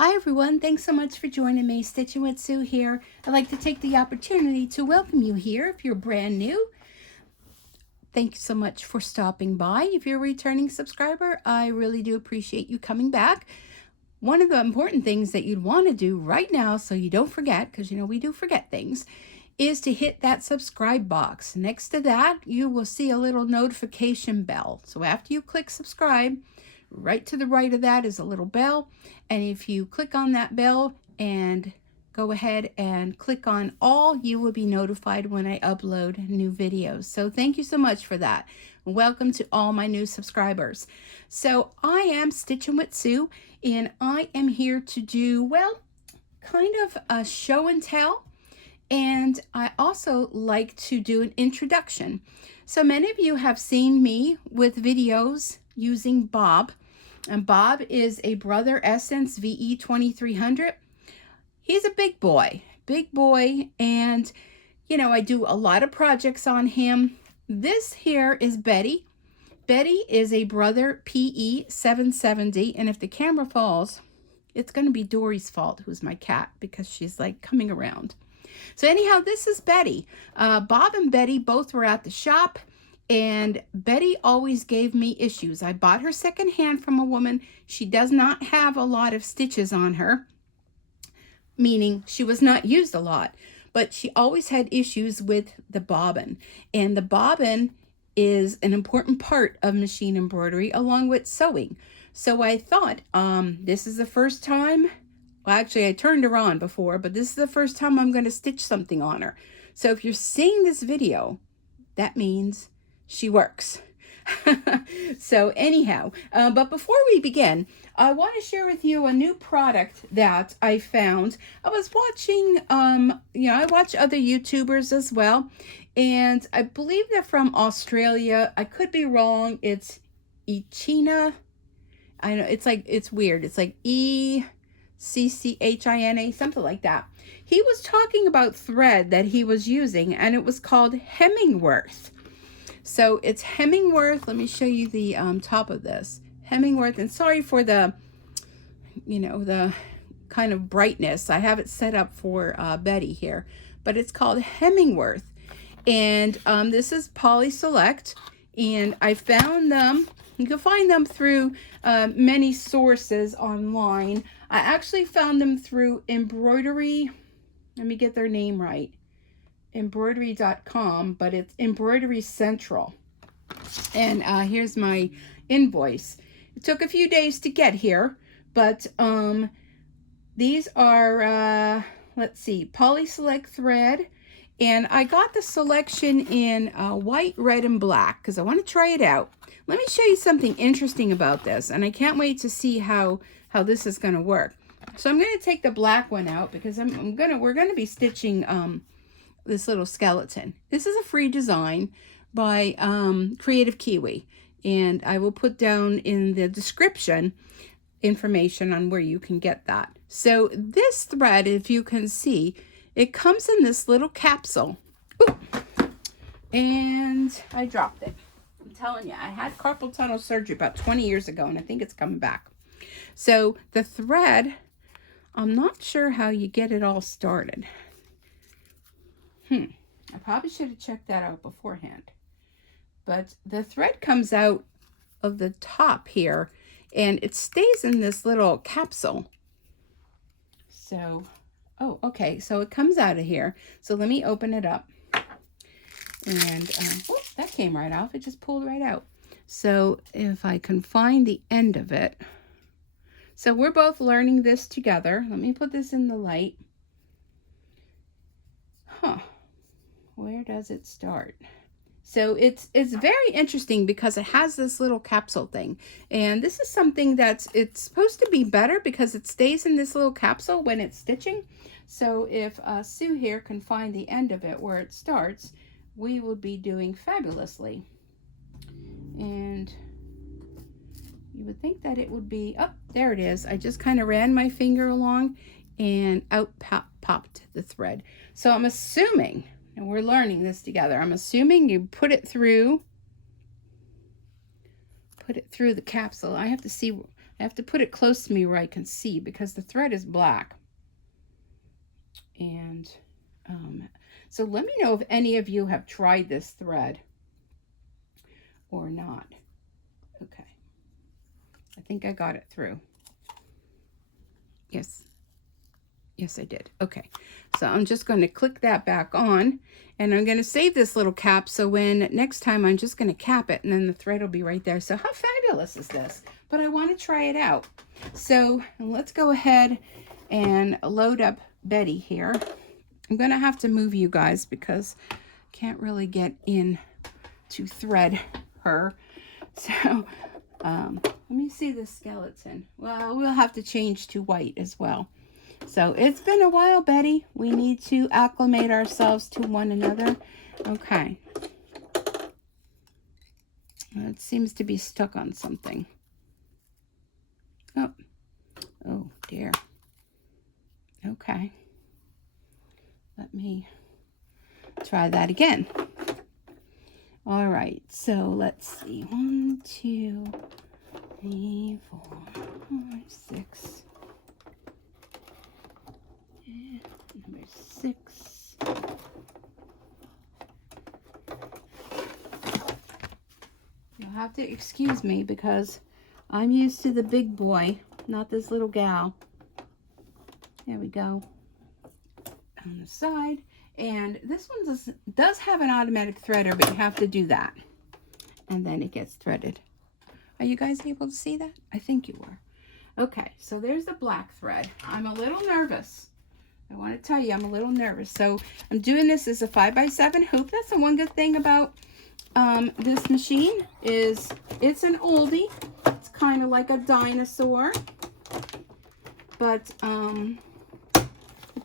Hi everyone, thanks so much for joining me. Stitching with Sue here. I'd like to take the opportunity to welcome you here if you're brand new. Thank you so much for stopping by. If you're a returning subscriber, I really do appreciate you coming back. One of the important things that you'd want to do right now so you don't forget, because you know we do forget things, is to hit that subscribe box. Next to that, you will see a little notification bell. So after you click subscribe, right to the right of that is a little bell. And if you click on that bell and go ahead and click on all, you will be notified when I upload new videos. So thank you so much for that. Welcome to all my new subscribers. So I am Stitching with Sue, and I am here to do, well, kind of a show and tell. And I also like to do an introduction. So many of you have seen me with videos using Bob. And Bob is a Brother Essence VE 2300. He's a big boy, and you know, I do a lot of projects on him. This here is Betty. Betty is a Brother PE 770, and if the camera falls, it's going to be Dory's fault, who's my cat, because she's like coming around. So anyhow, this is Betty. Bob and Betty both were at the shop, and Betty always gave me issues. I bought her secondhand from a woman. She does not have a lot of stitches on her, meaning she was not used a lot, but she always had issues with the bobbin. And the bobbin is an important part of machine embroidery along with sewing. So I thought, this is the first time. Well, actually, I turned her on before, but this is the first time I'm going to stitch something on her. So if you're seeing this video, that means she works. So anyhow, but before we begin, I want to share with you a new product that I found. I was watching, I watch other YouTubers as well, and I believe they're from Australia. I could be wrong. It's Echina. I know it's weird. It's like ECCHINA, something like that. He was talking about thread that he was using, and it was called Hemmingworth. So it's Hemmingworth. Let me show you the top of this. Hemmingworth, and sorry for the, the kind of brightness. I have it set up for Betty here, but it's called Hemmingworth. And this is Poly Select, and I found them. You can find them through many sources online. I actually found them through embroidery. Let me get their name right. Embroidery.com, but it's Embroidery Central. And here's my invoice. It took a few days to get here, but these are, let's see, Poly Select thread. And I got the selection in white, red, and black because I want to try it out. Let me show you something interesting about this, and I can't wait to see how this is going to work. So I'm going to take the black one out because we're going to be stitching this little skeleton. This is a free design by Kreative Kiwi, and I will put down in the description information on where you can get that. So this thread, if you can see, it comes in this little capsule. Ooh, and I dropped it. I'm telling you, I had carpal tunnel surgery about 20 years ago, and I think it's coming back. So the thread, I'm not sure how you get it all started. I probably should have checked that out beforehand. But the thread comes out of the top here, and it stays in this little capsule. So, oh, okay, so it comes out of here. So let me open it up. And, that came right off. It just pulled right out. So if I can find the end of it. So we're both learning this together. Let me put this in the light. Where does it start? So it's very interesting because it has this little capsule thing, and this is something it's supposed to be better because it stays in this little capsule when it's stitching. So if Sue here can find the end of it where it starts, we will be doing fabulously. And you would think that it would be, oh, there it is. I just kind of ran my finger along and out popped the thread. So I'm assuming, and we're learning this together, I'm assuming you put it through the capsule. I have to see I have to put it close to me where I can see because the thread is black. And so let me know if any of you have tried this thread or not. Okay. I think I got it through. Yes. Yes, I did. Okay. So I'm just going to click that back on, and I'm going to save this little cap. So when next time I'm just going to cap it, and then the thread will be right there. So how fabulous is this? But I want to try it out. So let's go ahead and load up Betty here. I'm going to have to move you guys because I can't really get in to thread her. So let me see the skeleton. Well, we'll have to change to white as well. So it's been a while, Betty. We need to acclimate ourselves to one another. Okay. It seems to be stuck on something. Oh dear. Okay. Let me try that again. All right, so let's see. 1, 2, 3, 4, 5, 6. And number 6. You'll have to excuse me because I'm used to the big boy, not this little gal. There we go. On the side. And this one does have an automatic threader, but you have to do that. And then it gets threaded. Are you guys able to see that? I think you were. Okay, so there's the black thread. I'm a little nervous. I want to tell you, I'm a little nervous. So I'm doing this as a 5x7 hoop. That's the one good thing about this machine is it's an oldie. It's kind of like a dinosaur. But it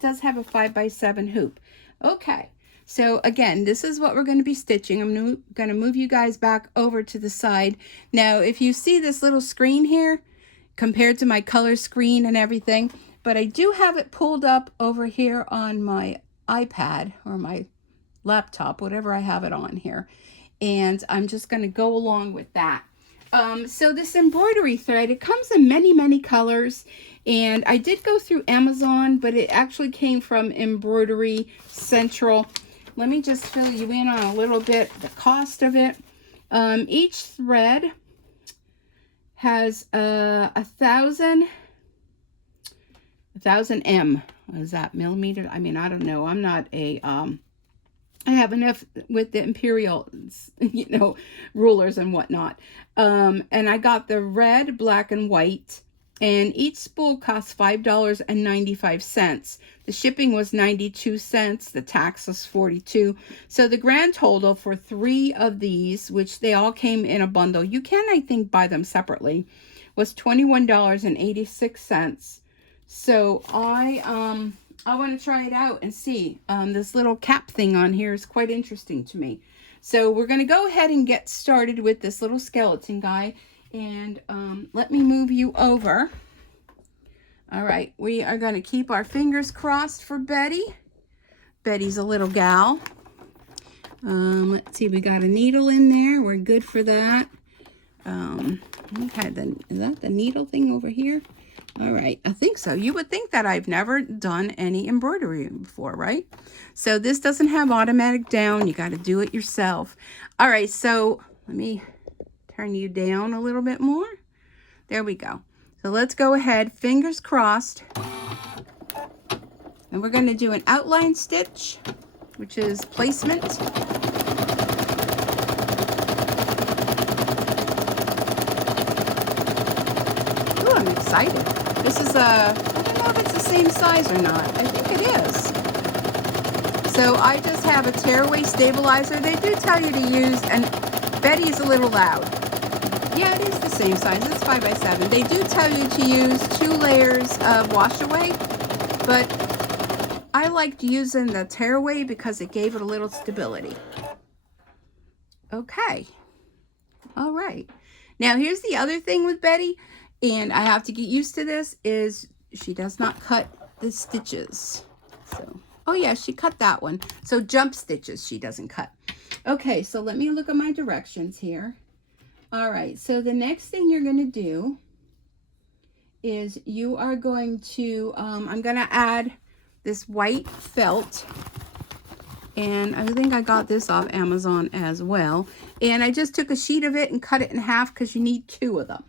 does have a 5x7 hoop. Okay, so again, this is what we're going to be stitching. I'm going to move you guys back over to the side. Now, if you see this little screen here, compared to my color screen and everything, but I do have it pulled up over here on my iPad or my laptop, whatever I have it on here. And I'm just going to go along with that. So this embroidery thread, it comes in many, many colors. And I did go through Amazon, but it actually came from Embroidery Central. Let me just fill you in on a little bit the cost of it. Each thread has 1,000 M. What is that, millimeter? I mean, I don't know. I'm not a I have enough with the imperial, rulers and whatnot. And I got the red, black, and white. And each spool costs $5.95. The shipping was 92 cents. The tax was 42. So the grand total for 3 of these, which they all came in a bundle, you can, I think, buy them separately, was $21.86. So I want to try it out and see. This little cap thing on here is quite interesting to me. So we're going to go ahead and get started with this little skeleton guy. And let me move you over. All right, we are going to keep our fingers crossed for Betty. Betty's a little gal. Let's see, we got a needle in there. We're good for that. Okay, then is that the needle thing over here? All right, I think so. You would think that I've never done any embroidery before, right? So this doesn't have automatic down. You got to do it yourself. All right, so let me turn you down a little bit more. There we go. So let's go ahead, fingers crossed. And we're going to do an outline stitch, which is placement. Ooh, I'm excited. This is I don't know if it's the same size or not. I think it is. So I just have a tearaway stabilizer. They do tell you to use, and Betty's a little loud. Yeah, it is the same size. It's 5x7. They do tell you to use 2 layers of wash away, but I liked using the tearaway because it gave it a little stability. Okay. All right. Now here's the other thing with Betty, and I have to get used to this, is she does not cut the stitches. So, oh yeah, she cut that one. So jump stitches she doesn't cut. Okay, so let me look at my directions here. All right, so the next thing you're going to do is you are going to, I'm going to add this white felt. And I think I got this off Amazon as well. And I just took a sheet of it and cut it in half because you need 2 of them.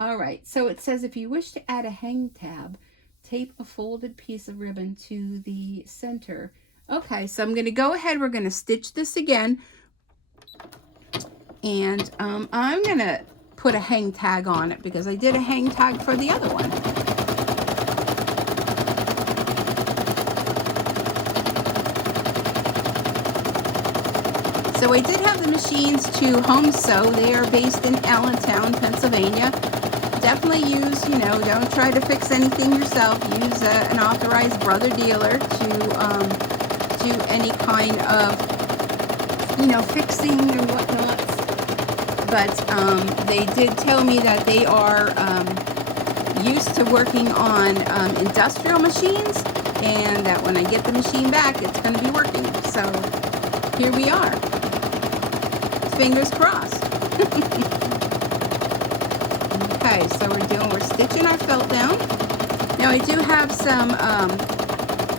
All right, so it says if you wish to add a hang tab, tape a folded piece of ribbon to the center. Okay, so I'm going to go ahead. We're going to stitch this again. And I'm going to put a hang tag on it because I did a hang tag for the other one. So I did have the machines to home sew. They are based in Allentown, Pennsylvania. Definitely use, you know, don't try to fix anything yourself. Use an authorized brother dealer to do any kind of, you know, fixing or whatnot. But they did tell me that they are used to working on industrial machines, and that when I get the machine back, it's going to be working. So here we are. Fingers crossed. Okay, so we're stitching our felt down. Now I do have some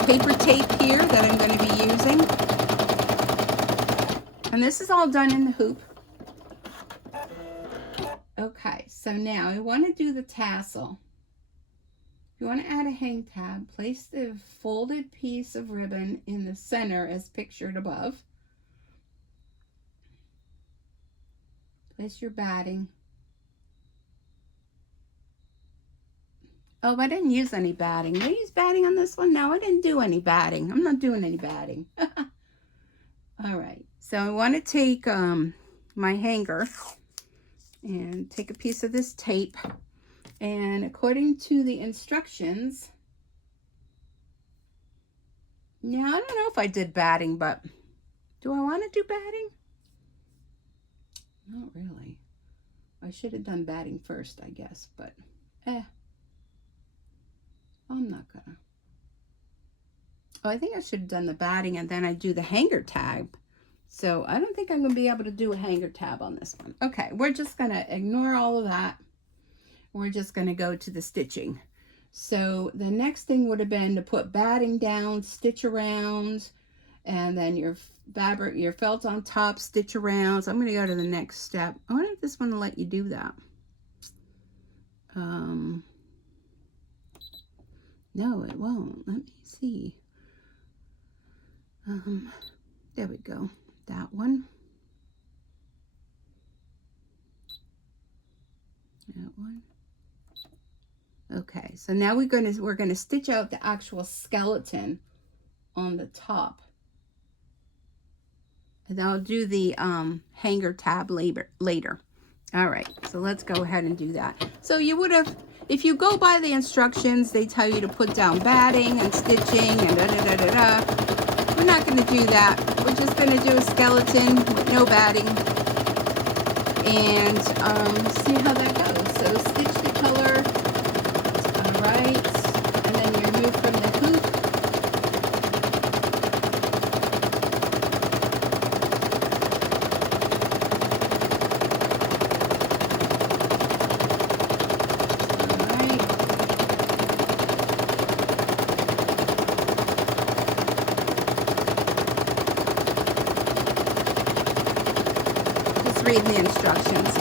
paper tape here that I'm going to be using. And this is all done in the hoop. Okay, so now I want to do the tassel. If you want to add a hang tab, place the folded piece of ribbon in the center as pictured above. Place your batting. Oh, I didn't use any batting. Did I use batting on this one? No, I didn't do any batting. I'm not doing any batting. All right, so I want to take my hanger and take a piece of this tape. And according to the instructions, now I don't know if I did batting, but do I want to do batting? Not really. I should have done batting first, I guess, but I'm not gonna. Oh, I think I should have done the batting and then I do the hanger tab. So I don't think I'm gonna be able to do a hanger tab on this one. Okay, we're just gonna ignore all of that. We're just gonna go to the stitching. So the next thing would have been to put batting down, stitch around, and then your fabric, your felt on top, stitch around. So I'm going to go to the next step. I wonder if this one will let you do that. No, it won't. Let me see. There we go. That one. That one. Okay, so now we're gonna stitch out the actual skeleton on the top. And I'll do the hanger tab later. All right, so let's go ahead and do that. So you would have, if you go by the instructions, they tell you to put down batting and stitching and da-da-da-da-da. We're not going to do that. We're just going to do a skeleton with no batting and see how that goes. So stitch the color, all right, and then you remove from the hoop. Read the instructions.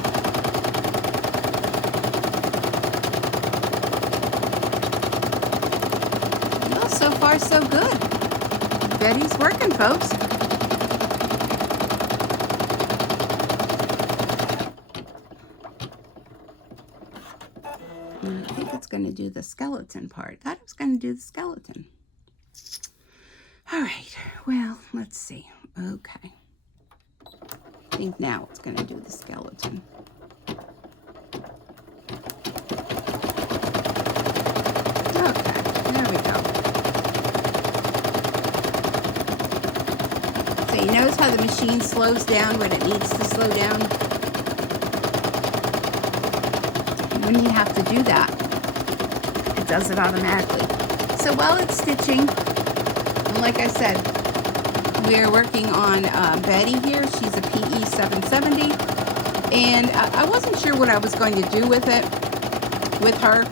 Well, so far so good. Betty's working, folks. I think it's going to do the skeleton part. I thought it was going to do the skeleton. All right, well, let's see. Okay. I think now it's going to do the skeleton. Okay, there we go. So you notice how the machine slows down when it needs to slow down? When you have to do that, it does it automatically. So while it's stitching, and like I said, we're working on Betty here. She's a PE 770, and I wasn't sure what I was going to do with it, with her.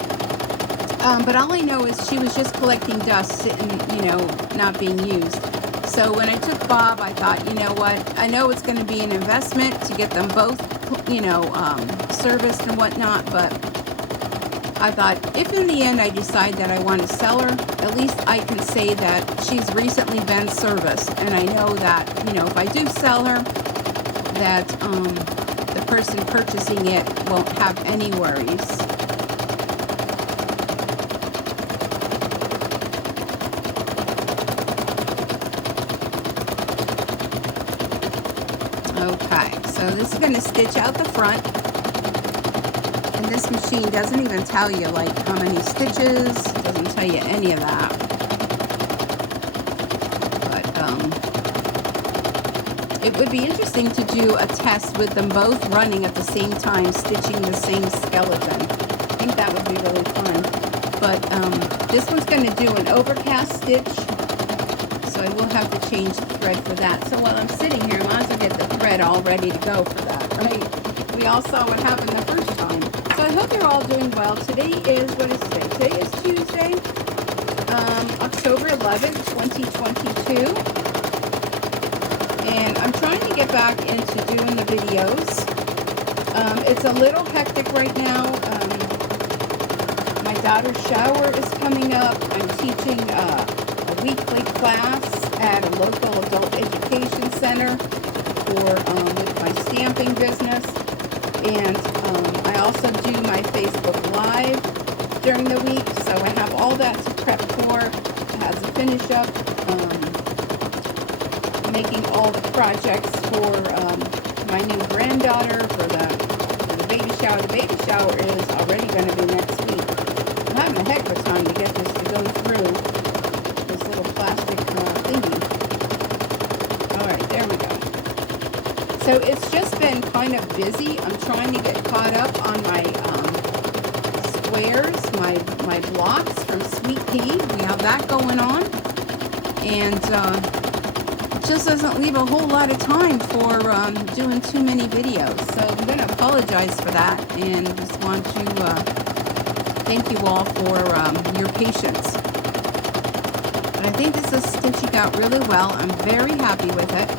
But all I know is she was just collecting dust, sitting, not being used. So when I took Bob, I thought, you know what? I know it's going to be an investment to get them both, serviced and whatnot. But I thought, if in the end I decide that I want to sell her, at least I can say that she's recently been serviced. And I know that, if I do sell her, that the person purchasing it won't have any worries. Okay, so this is going to stitch out the front, and this machine doesn't even tell you like how many stitches, doesn't tell you any of that, but it would be interesting to do a test with them both running at the same time, stitching the same skeleton. I think that would be really fun. But this one's going to do an overcast stitch, so I will have to change the thread for that. So while I'm sitting here, I might as well get the thread all ready to go for that, right? We all saw what happened the first time. So I hope you're all doing well. Today is, what is today? Today is Tuesday, October 11th, 2022. And I'm trying to get back into doing the videos. It's a little hectic right now. My daughter's shower is coming up. I'm teaching a weekly class at a local adult education center with my stamping business. And I also do my Facebook Live during the week. So I have all that to prep for. As a finish up. Making all the projects for my new granddaughter for the baby shower. The baby shower is already going to be next week. I'm having a heck of a time to get this to go through this little plastic thingy. Alright, there we go. So it's just been kind of busy. I'm trying to get caught up on my squares, my blocks from Sweet Pea. We have that going on. And just doesn't leave a whole lot of time for doing too many videos. So I'm going to apologize for that, and just want to thank you all for your patience. But I think this is stitching out really well. I'm very happy with it.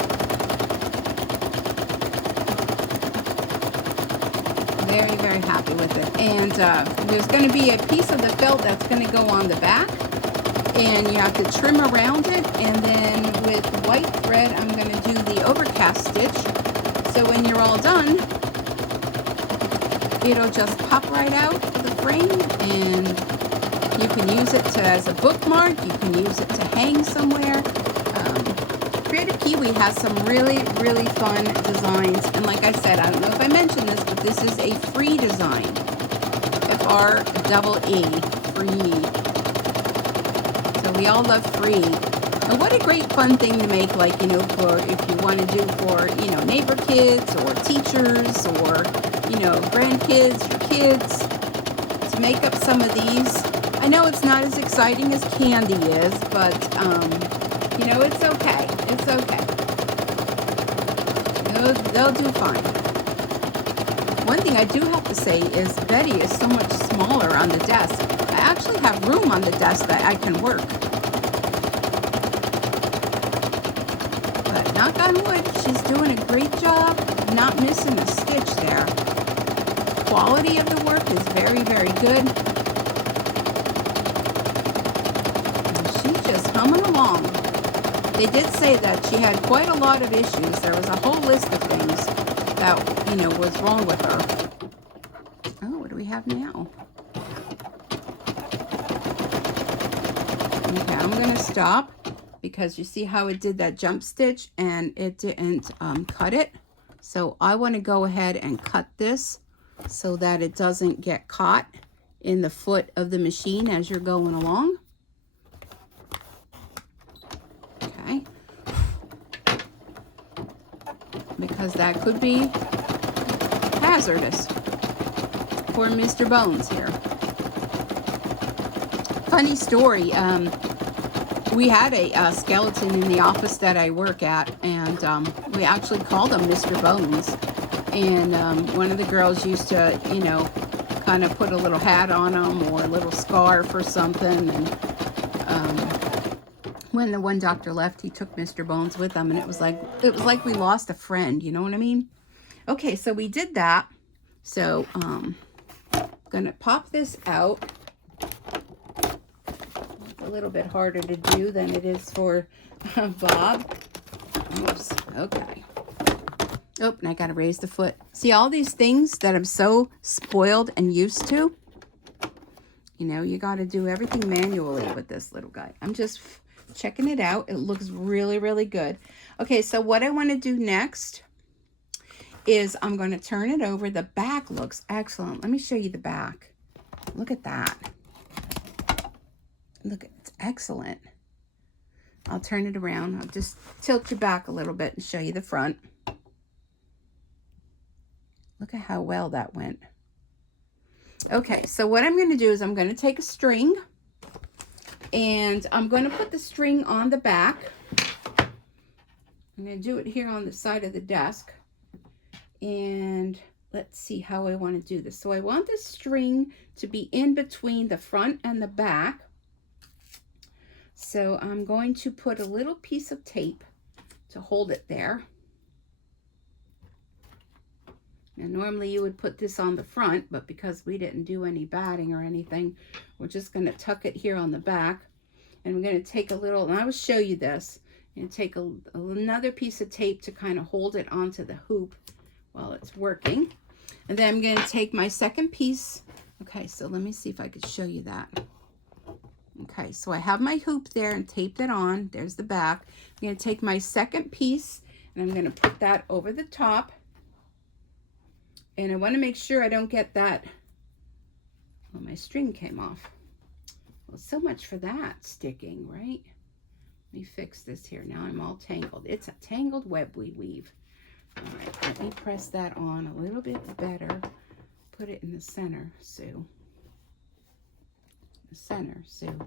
Very, very happy with it. And there's going to be a piece of the felt that's going to go on the back. And you have to trim around it, and then with white thread I'm going to do the overcast stitch, so when you're all done it'll just pop right out of the frame, and you can use it as a bookmark, you can use it to hang somewhere. Kreative Kiwi has some really, really fun designs, and like I said, I don't know if I mentioned this, but this is a free design. F-R-E-E, free. We all love free. And what a great fun thing to make, like, for if you want to do for, neighbor kids or teachers or, grandkids, your kids, to make up some of these. I know it's not as exciting as candy is, but, it's okay. It's okay. They'll do fine. One thing I do have to say is Betty is so much smaller on the desk. I actually have room on the desk that I can work. But knock on wood, she's doing a great job, not missing a stitch there. Quality of the work is very, very good. And she's just humming along. They did say that she had quite a lot of issues. There was a whole list of things that, was wrong with her. Oh, what do we have now? Okay, I'm going to stop because you see how it did that jump stitch and it didn't cut it. So I want to go ahead and cut this so that it doesn't get caught in the foot of the machine as you're going along. Okay. Because that could be hazardous. Poor Mr. Bones here. Funny story. We had a skeleton in the office that I work at, and we actually called him Mr. Bones. And one of the girls used to, kind of put a little hat on them or a little scarf or something. And when the one doctor left, he took Mr. Bones with him, and it was like we lost a friend, you know what I mean? Okay, so we did that. So I'm gonna pop this out. It's a little bit harder to do than it is for Bob. Oops. Okay. Oh, and I gotta raise the foot. See, all these things that I'm so spoiled and used to, you know, you got to do everything manually with this little guy. I'm just checking it out. It looks really, really good. Okay, so what I want to do next is I'm going to turn it over. The back looks excellent. Let me show you the back. Look at that. Look, it's excellent. I'll turn it around. I'll just tilt you back a little bit and show you the front. Look at how well that went. Okay, so what I'm going to do is I'm going to take a string and I'm going to put the string on the back. I'm going to do it here on the side of the desk. And let's see how I want to do this. So I want the string to be in between the front and the back. So I'm going to put a little piece of tape to hold it there. Now, normally you would put this on the front, but because we didn't do any batting or anything, we're just going to tuck it here on the back. And we're going to take a little, and I will show you this, and take another piece of tape to kind of hold it onto the hoop while it's working. And then I'm going to take my second piece. Okay, so let me see if I could show you that. Okay, so I have my hoop there and taped it on. There's the back. I'm going to take my second piece, and I'm going to put that over the top. And I want to make sure I don't get that. Well, my string came off. Well, so much for that sticking, right? Let me fix this here. Now I'm all tangled. It's a tangled web we weave. All right, let me press that on a little bit better. Put it in the center, Sue. The center, Sue.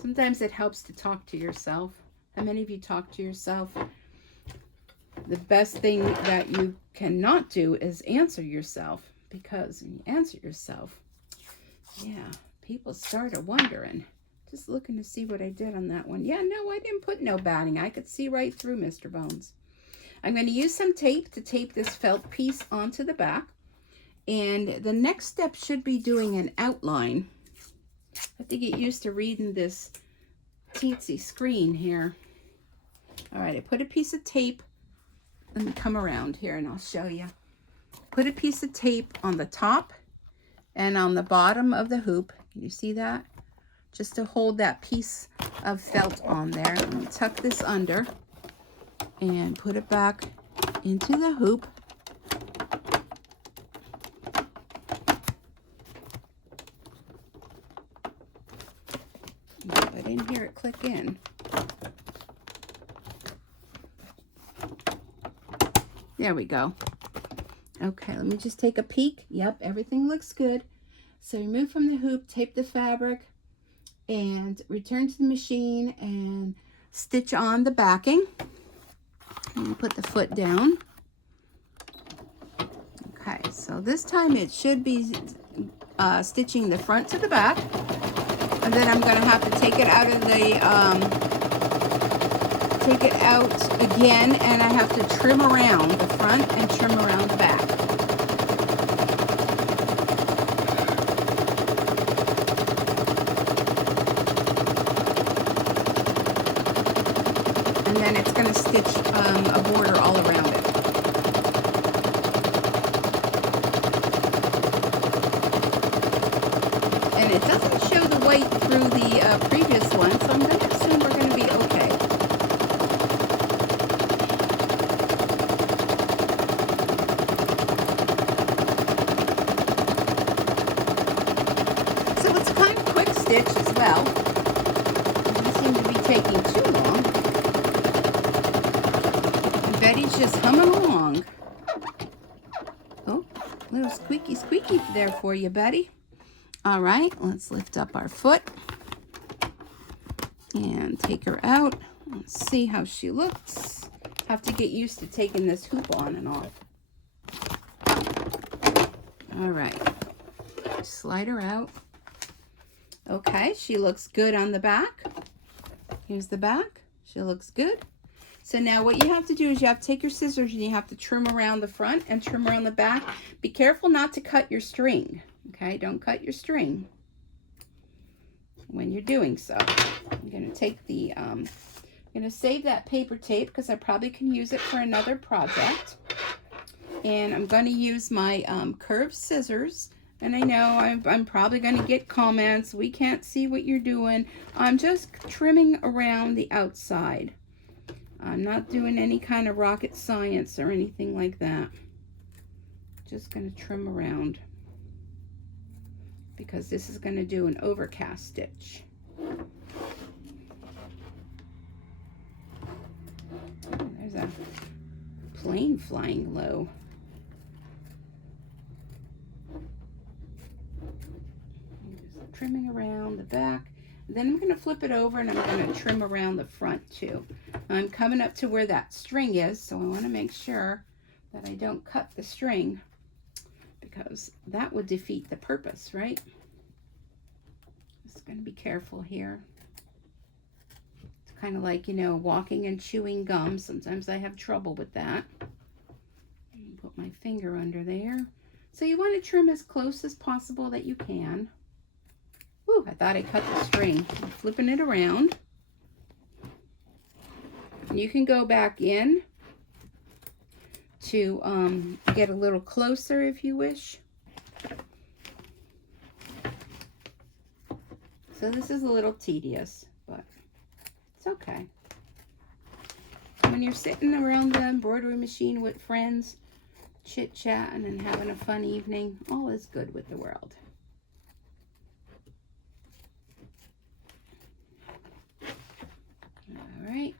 Sometimes it helps to talk to yourself. How many of you talk to yourself? The best thing that you cannot do is answer yourself, because when you answer yourself, yeah, people started wondering. Just looking to see what I did on that one. Yeah, no, I didn't put no batting. I could see right through Mr. Bones. I'm going to use some tape to tape this felt piece onto the back. And the next step should be doing an outline. I have to get used to reading this teensy screen here. All right, I put a piece of tape. Let me come around here and I'll show you. Put a piece of tape on the top and on the bottom of the hoop. Can you see that? Just to hold that piece of felt on there. Let me tuck this under and put it back into the hoop. I didn't hear it click in. There we go. Okay, let me just take a peek. Yep, everything looks good. So remove from the hoop, tape the fabric, and return to the machine and stitch on the backing. And put the foot down. Okay, so this time it should be stitching the front to the back. And then I'm going to have to take it out of the... take it out again, and I have to trim around the front and trim around the back. And then it's going to stitch a border all around it. And it doesn't show the white through the previous one, so I'm going to assume we're going to be okay. Stitch as well. It doesn't seem to be taking too long. And Betty's just humming along. Oh, little squeaky squeaky there for you, Betty. All right, let's lift up our foot and take her out. Let's see how she looks. Have to get used to taking this hoop on and off. All right. Slide her out. Okay, she looks good on the back. Here's the back. She looks good. So now what you have to do is you have to take your scissors and you have to trim around the front and trim around the back. Be careful not to cut your string. Okay, don't cut your string when you're doing so. I'm going to take the, I'm going to save that paper tape because I probably can use it for another project. And I'm going to use my curved scissors. And I know I'm probably going to get comments. We can't see what you're doing. I'm just trimming around the outside. I'm not doing any kind of rocket science or anything like that. Just going to trim around because this is going to do an overcast stitch. There's a plane flying low. Just trimming around the back. Then I'm going to flip it over and I'm going to trim around the front too. I'm coming up to where that string is, so I want to make sure that I don't cut the string because that would defeat the purpose, right? Just going to be careful here. It's kind of like, you know, walking and chewing gum. Sometimes I have trouble with that. Put my finger under there. So you want to trim as close as possible that you can. Ooh, I thought I cut the string. I'm flipping it around. You can go back in to get a little closer if you wish. So this is a little tedious, but it's okay. When you're sitting around the embroidery machine with friends, chit-chatting and having a fun evening, all is good with the world. Right,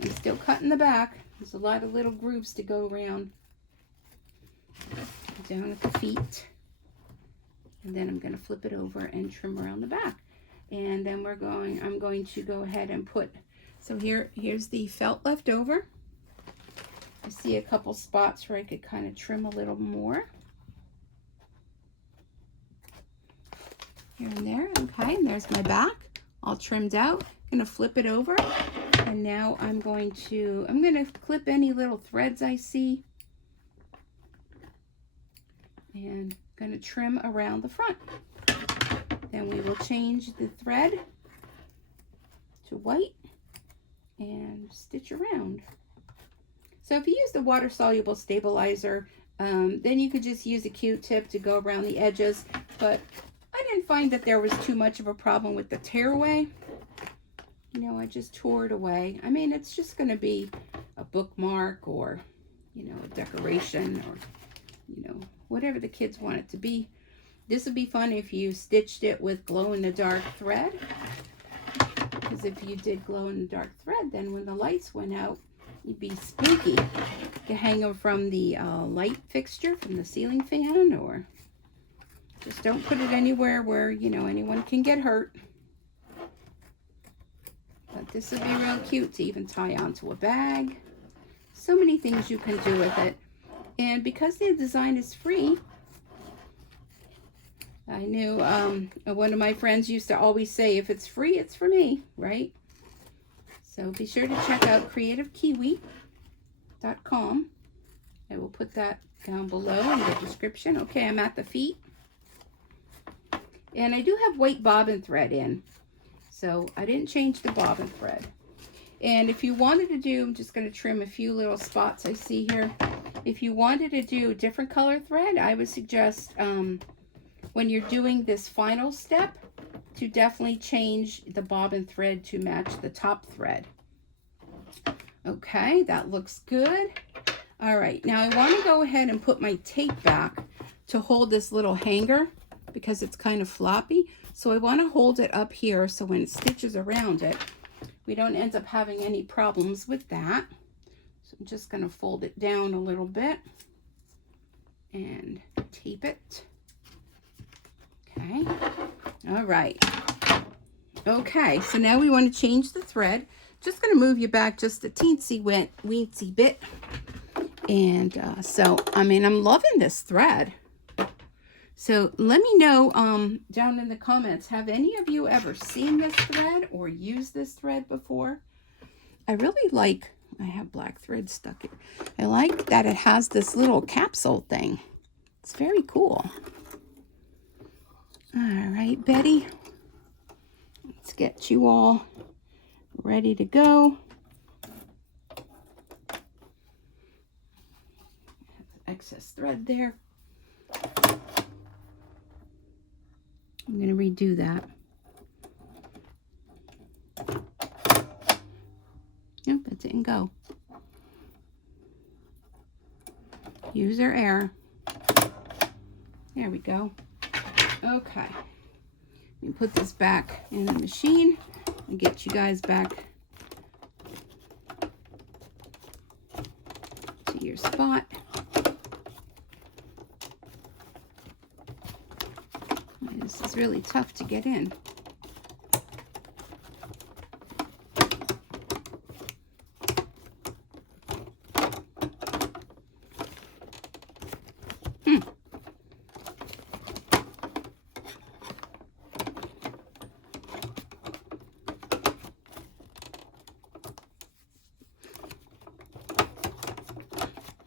I'm still cutting the back. There's a lot of little grooves to go around. Down at the feet. And then I'm going to flip it over and trim around the back. And then I'm going to go ahead and put, so here's the felt left over. I see a couple spots where I could kind of trim a little more. Here and there, okay, and there's my back, all trimmed out. I'm going to flip it over, and now I'm going to clip any little threads I see, and I'm going to trim around the front. Then we will change the thread to white and stitch around. So if you use the water-soluble stabilizer, then you could just use a Q-tip to go around the edges, but I didn't find that there was too much of a problem with the tearaway. You know, I just tore it away. I mean, it's just going to be a bookmark or, you know, a decoration or, you know, whatever the kids want it to be. This would be fun if you stitched it with glow-in-the-dark thread. Because if you did glow-in-the-dark thread, then when the lights went out, you'd be spooky. You can hang them from the light fixture, from the ceiling fan, or just don't put it anywhere where, you know, anyone can get hurt. But this would be real cute to even tie onto a bag. So many things you can do with it. And because the design is free, I knew one of my friends used to always say, if it's free, it's for me, right? So be sure to check out creativekiwi.com. I will put that down below in the description. Okay, I'm at the feet. And I do have white bobbin thread in. So I didn't change the bobbin thread. And if you wanted to do, I'm just going to trim a few little spots I see here. If you wanted to do a different color thread, I would suggest when you're doing this final step to definitely change the bobbin thread to match the top thread. Okay, that looks good. All right, now I want to go ahead and put my tape back to hold this little hanger because it's kind of floppy. So I want to hold it up here so when it stitches around it, we don't end up having any problems with that. So I'm just going to fold it down a little bit and tape it. Okay, all right. Okay, so now we want to change the thread. Just going to move you back just a weensy bit. And so, I mean, I'm loving this thread. So let me know down in the comments, have any of you ever seen this thread or used this thread before? I really like, I have black thread stuck here. I like that it has this little capsule thing. It's very cool. All right, Betty, let's get you all ready to go. Excess thread there. I'm going to redo that. Nope, that didn't go. User error. There we go. Okay. Let me put this back in the machine and get you guys back to your spot. This is really tough to get in.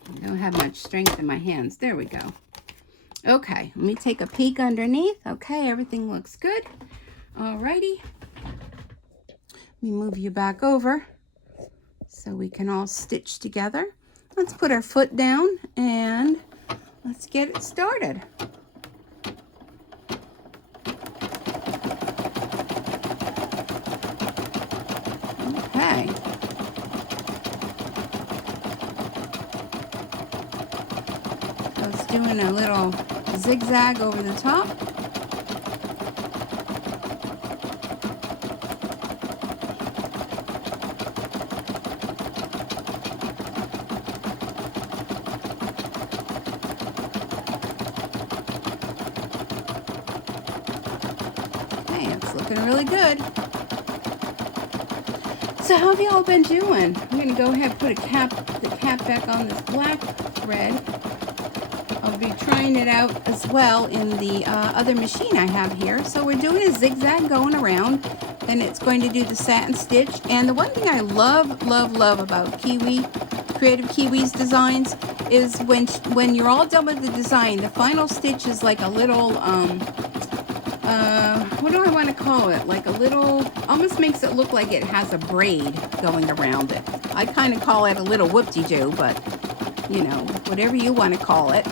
I don't have much strength in my hands. There we go. Okay, let me take a peek underneath. Okay, everything looks good. Alrighty. Let me move you back over so we can all stitch together. Let's put our foot down and let's get it started. Okay. So it's doing a little zigzag over the top. Okay, it's looking really good. So how have y'all been doing? I'm going to go ahead and put the cap back on this black thread. I'll be trying it out as well in the other machine I have here. So we're doing a zigzag going around, and it's going to do the satin stitch. And the one thing I love about Kreative Kiwi's designs is when you're all done with the design, the final stitch is like a little, what do I want to call it? Like a little, almost makes it look like it has a braid going around it. I kind of call it a little whoop-de-doo, but you know, whatever you want to call it.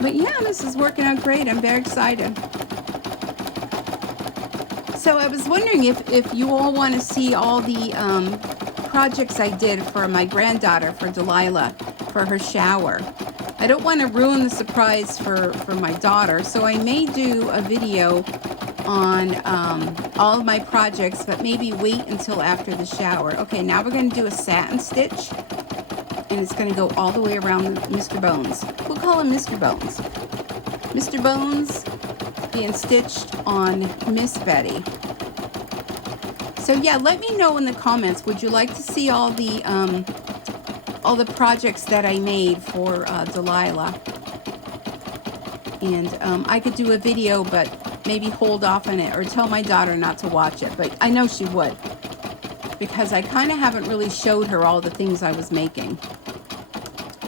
But yeah, this is working out great. I'm very excited. So I was wondering if you all want to see all the projects I did for my granddaughter, for Delilah, for her shower. I don't want to ruin the surprise for my daughter, so I may do a video on all of my projects, but maybe wait until after the shower. Okay, now we're going to do a satin stitch. And it's going to go all the way around Mr. Bones. We'll call him Mr. Bones. Mr. Bones being stitched on Miss Betty. So yeah, let me know in the comments. Would you like to see all the projects that I made for Delilah? And I could do a video, but maybe hold off on it or tell my daughter not to watch it. But I know she would, because I kind of haven't really showed her all the things I was making.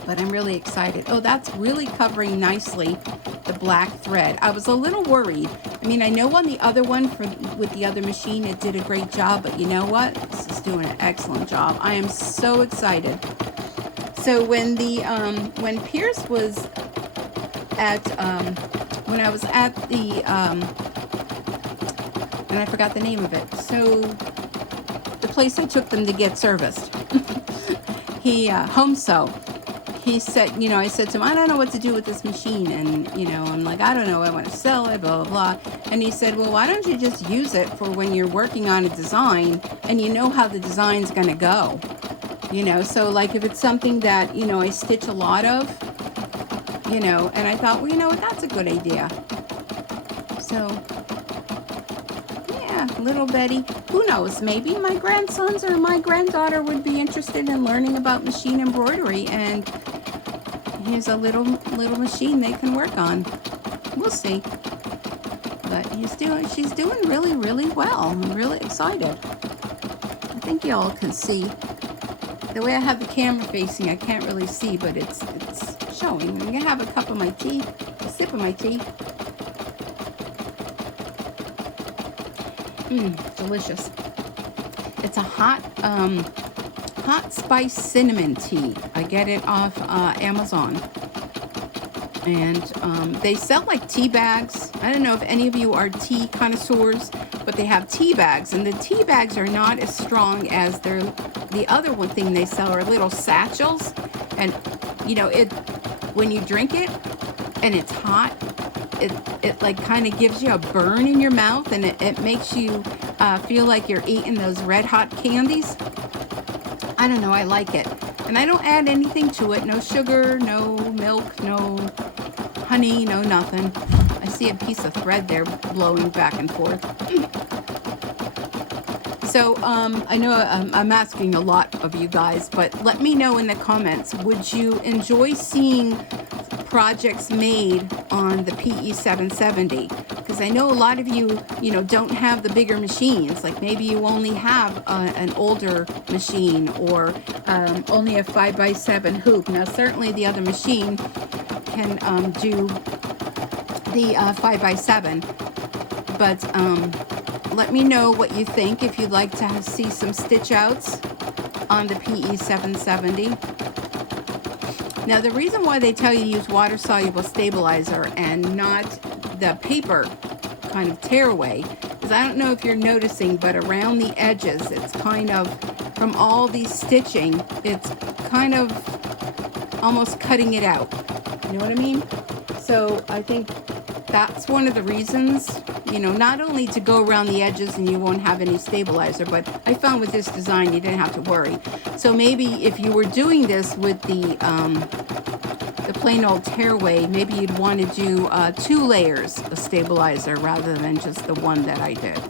But I'm really excited. Oh, that's really covering nicely the black thread. I was a little worried. I mean, I know on the other one with the other machine it did a great job, but you know what? This is doing an excellent job. I am so excited. So when Pierce was at when I was at the and I forgot the name of it. So the place I took them to get serviced. He Home Sew. He said, you know, I said to him, I don't know what to do with this machine. And, you know, I'm like, I don't know, I want to sell it, blah, blah, blah. And he said, well, why don't you just use it for when you're working on a design and you know how the design's going to go. You know, so like if it's something that, you know, I stitch a lot of, you know, and I thought, well, you know what, that's a good idea. So, yeah, little Betty, who knows, maybe my grandsons or my granddaughter would be interested in learning about machine embroidery, and here's a little machine they can work on. We'll see. But she's doing really, really well. I'm really excited. I think y'all can see. The way I have the camera facing, I can't really see, but it's showing. I'm gonna have a cup of my tea, a sip of my tea. Delicious. It's a hot spice cinnamon tea. I get it off Amazon. And they sell like tea bags. I don't know if any of you are tea connoisseurs, but they have tea bags, and the tea bags are not as strong as the other one thing they sell are little satchels. And you know, when you drink it and it's hot, it like kind of gives you a burn in your mouth, and it makes you feel like you're eating those red hot candies. I don't know, I like it. And I don't add anything to it. No sugar, no milk, no honey, no nothing. I see a piece of thread there blowing back and forth. So I know I'm asking a lot of you guys, but let me know in the comments, would you enjoy seeing projects made on the PE770? Because I know a lot of you, don't have the bigger machines. Like maybe you only have an older machine, or only a 5x7 hoop. Now certainly the other machine can do the 5x7, but let me know what you think if you'd like to see some stitch outs on the PE770. Now the reason why they tell you to use water soluble stabilizer and not the paper kind of tearaway is, I don't know if you're noticing, but around the edges it's kind of, from all these stitching, it's kind of almost cutting it out. You know what I mean? So I think that's one of the reasons, not only to go around the edges and you won't have any stabilizer, but I found with this design you didn't have to worry. So maybe if you were doing this with the plain old tearaway, maybe you'd want to do 2 layers of stabilizer rather than just the one that I did.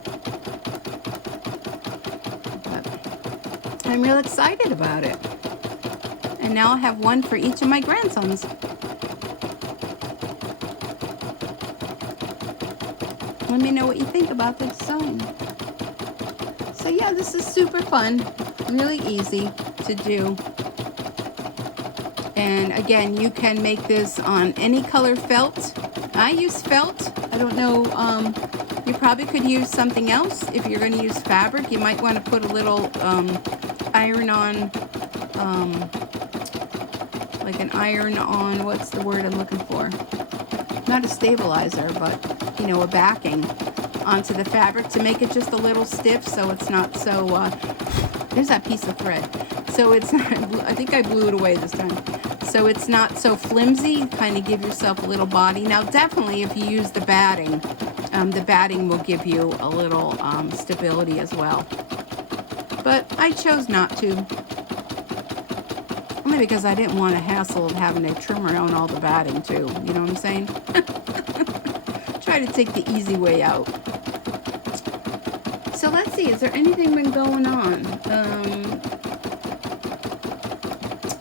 But I'm real excited about it. And now I'll have one for each of my grandsons. Let me know what you think about the design. So yeah, this is super fun, really easy to do. And again, you can make this on any color felt. I use felt. I don't know, you probably could use something else. If you're going to use fabric, you might want to put a little iron-on, like an iron-on, what's the word I'm looking for? Not a stabilizer, but a backing onto the fabric to make it just a little stiff, so it's not so there's that piece of thread, so it's not, I think I blew it away this time, so it's not so flimsy. Kind of give yourself a little body. Now definitely if you use the batting will give you a little stability as well, but I chose not to, only because I didn't want a hassle of having to trim around all the batting too, you know what I'm saying? Try to take the easy way out. So let's see, is there anything been going on?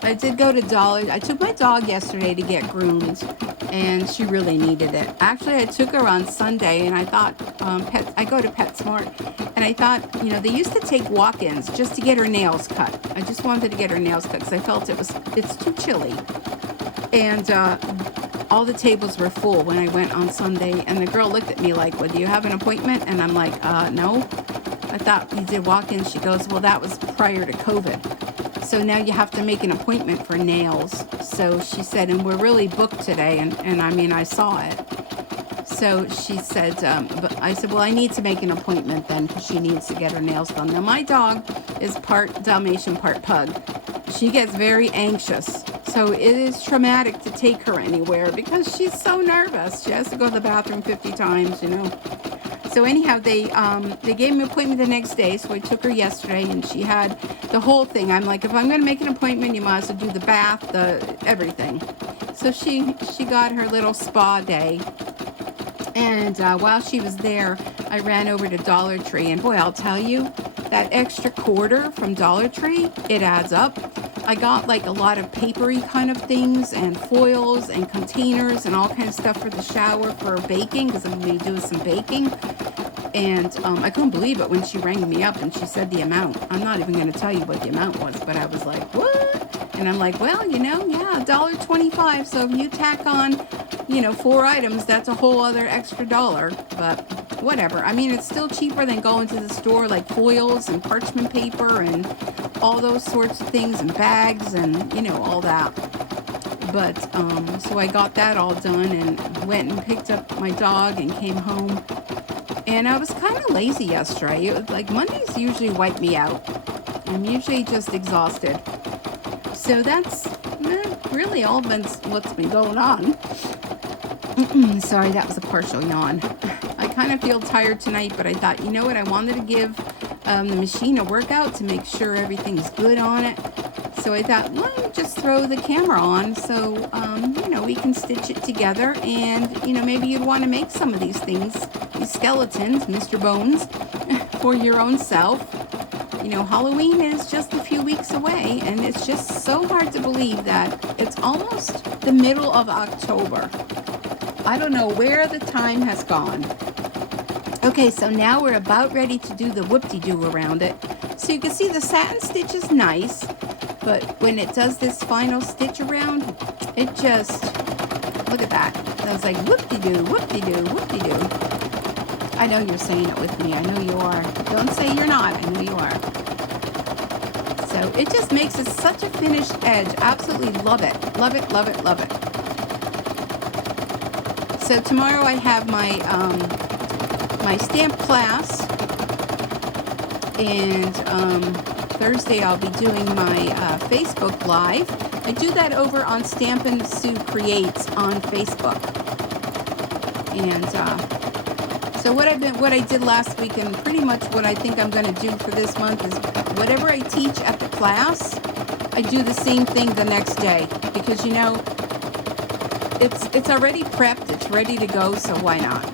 I did go to Dollar. I took my dog yesterday to get groomed, and she really needed it. Actually, I took her on Sunday, and I thought, I go to PetSmart, and I thought, they used to take walk-ins just to get her nails cut. I just wanted to get her nails cut because I felt it's too chilly. And all the tables were full when I went on Sunday, and the girl looked at me like, well, do you have an appointment? And I'm like, no. I thought you did walk-ins. She goes, well, that was prior to COVID. So now you have to make an appointment for nails. So she said, and we're really booked today. And I mean, I saw it. So she said, but I said, well, I need to make an appointment then because she needs to get her nails done. Now, my dog is part Dalmatian, part pug. She gets very anxious. So it is traumatic to take her anywhere because she's so nervous. She has to go to the bathroom 50 times, So anyhow, they gave me an appointment the next day, so I took her yesterday, and she had the whole thing. I'm like, if I'm going to make an appointment, you might as well do the bath, everything. So she got her little spa day, and while she was there, I ran over to Dollar Tree, and boy, I'll tell you, that extra quarter from Dollar Tree, it adds up. I got like a lot of papery kind of things and foils and containers and all kinds of stuff for the shower for baking, because I'm going to be doing some baking. And I couldn't believe it when she rang me up and she said the amount. I'm not even going to tell you what the amount was, but I was like, what? And I'm like, well, you know, yeah, $1.25. So if you tack on, you know, 4 items, that's a whole other extra $1. But whatever. I mean, it's still cheaper than going to the store, like foils and parchment paper and all those sorts of things and bags and, you know, all that. But so I got that all done and went and picked up my dog and came home. And I was kind of lazy yesterday. It was like Mondays usually wipe me out. I'm usually just exhausted. So that's really all what's been going on. Sorry, that was a partial yawn. I kind of feel tired tonight, but I thought, you know what? I wanted to give the machine a workout to make sure everything's good on it. So I thought, well, just throw the camera on so, you know, we can stitch it together. And, you know, maybe you'd want to make some of these things, these skeletons, Mr. Bones, for your own self. You know, Halloween is just a few weeks away, and it's just so hard to believe that it's almost the middle of October. I don't know where the time has gone. Okay, so now we're about ready to do the whoop-de-doo around it. So you can see the satin stitch is nice. But when it does this final stitch around, it just, look at that. I was like, whoop-de-doo, whoop-de-doo, whoop-de-doo. I know you're saying it with me. I know you are. Don't say you're not. I know you are. So it just makes it such a finished edge. Absolutely love it. Love it, love it, love it. So tomorrow I have my, my stamp class. And, Thursday I'll be doing my Facebook Live. I do that over on Stampin' Sue Creates on Facebook. And so what I did last week, and pretty much what I think I'm going to do for this month, is whatever I teach at the class, I do the same thing the next day, because you know it's already prepped, it's ready to go, so why not,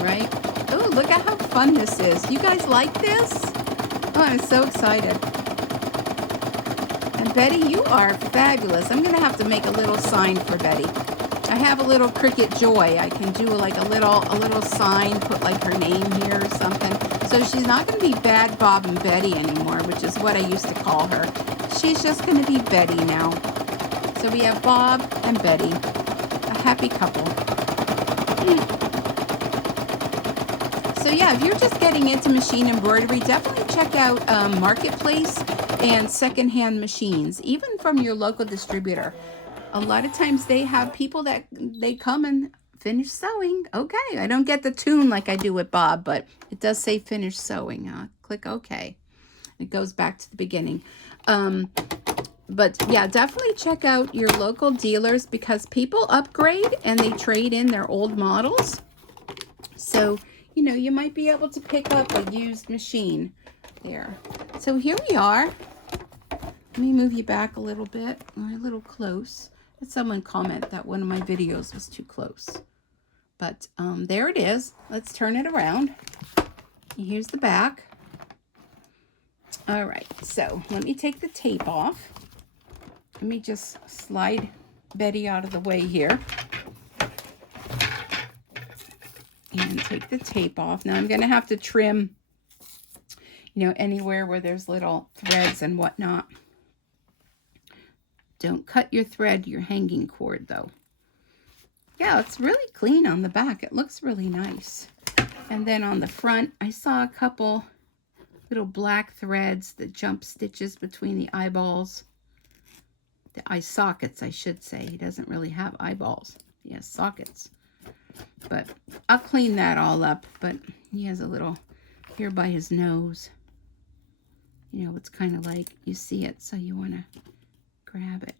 right? Oh, look at how fun this is. You guys like this? Oh, I'm so excited. Betty, you are fabulous. I'm going to have to make a little sign for Betty. I have a little Cricut Joy. I can do like a little sign, put like her name here or something. So she's not going to be Bad Bob and Betty anymore, which is what I used to call her. She's just going to be Betty now. So we have Bob and Betty, a happy couple. So yeah, if you're just getting into machine embroidery, definitely check out Marketplace and secondhand machines, even from your local distributor. A lot of times they have people that they come and finish sewing. Okay, I don't get the tune like I do with Bob, but it does say finish sewing. Click OK. It goes back to the beginning. But yeah, definitely check out your local dealers, because people upgrade and they trade in their old models. So, you know, you might be able to pick up a used machine there. So here we are. Let me move you back a little bit, or a little close. Had someone comment that one of my videos was too close. But there it is. Let's turn it around. Here's the back. All right, so let me take the tape off. Let me just slide Betty out of the way here. And take the tape off. Now I'm going to have to trim, you know, anywhere where there's little threads and whatnot. Don't cut your thread, your hanging cord, though. Yeah, it's really clean on the back. It looks really nice. And then on the front, I saw a couple little black threads, the jump stitches between the eyeballs. The eye sockets, I should say. He doesn't really have eyeballs. He has sockets. But I'll clean that all up. But he has a little here by his nose. You know, it's kind of like you see it, so you want to grab it.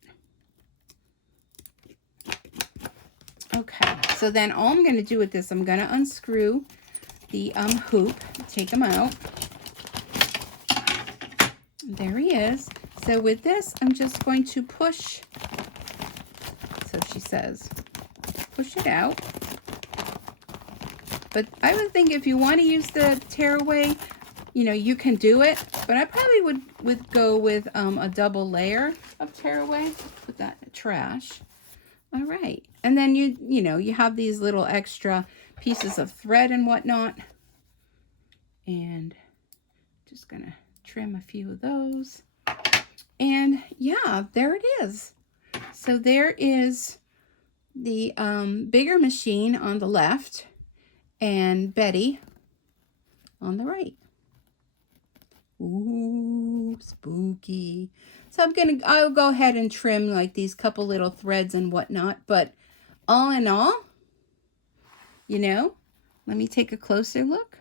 Okay, so then all I'm going to do with this, I'm going to unscrew the hoop, take them out. There he is. So with this, I'm just going to push, so she says, push it out. But I would think if you want to use the tearaway, you know, you can do it. but I probably would go with a double layer of tearaway. Put that in the trash. All right, and then you know, you have these little extra pieces of thread and whatnot, and just gonna trim a few of those. And yeah, there it is. So there is the bigger machine on the left and Betty on the right. Ooh, spooky. So I'll go ahead and trim like these couple little threads and whatnot, but all in all, you know, let me take a closer look.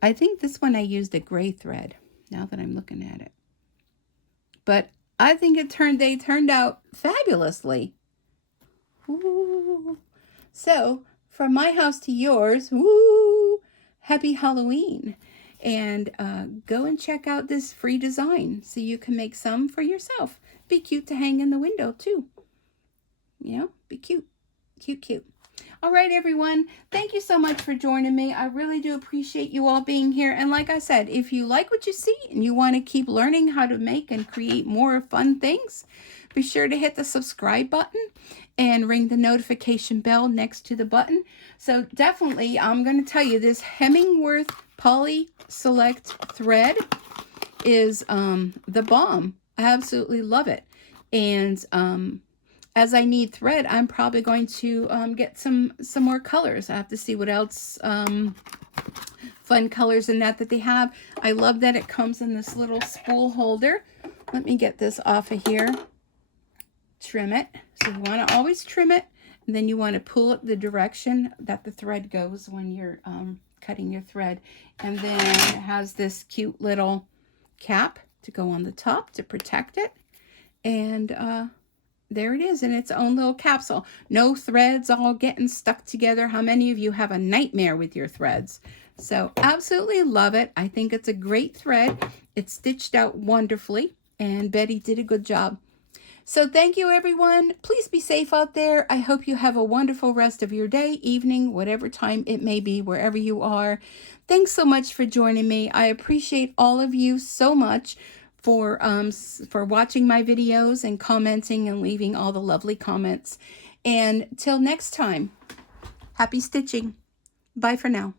I think this one I used a gray thread, now that I'm looking at it. But I think they turned out fabulously. Ooh. So, from my house to yours, woo, happy Halloween. And go and check out this free design so you can make some for yourself. Be cute to hang in the window too. You know, be cute. Cute, cute. All right, everyone. Thank you so much for joining me. I really do appreciate you all being here. And like I said, if you like what you see and you want to keep learning how to make and create more fun things, be sure to hit the subscribe button and ring the notification bell next to the button. So definitely, I'm going to tell you, this Hemingworth Poly Select thread is the bomb. I absolutely love it. And as I need thread, I'm probably going to get some more colors. I have to see what else fun colors in that they have. I love that it comes in this little spool holder. Let me get this off of here. Trim it. So you want to always trim it, and then you want to pull it the direction that the thread goes when you're cutting your thread. And then it has this cute little cap to go on the top to protect it. And there it is in its own little capsule. No threads all getting stuck together. How many of you have a nightmare with your threads? So absolutely love it. I think it's a great thread. It's stitched out wonderfully, and Betty did a good job. So thank you, everyone. Please be safe out there. I hope you have a wonderful rest of your day, evening, whatever time it may be, wherever you are. Thanks so much for joining me. I appreciate all of you so much for watching my videos and commenting and leaving all the lovely comments. And till next time, happy stitching. Bye for now.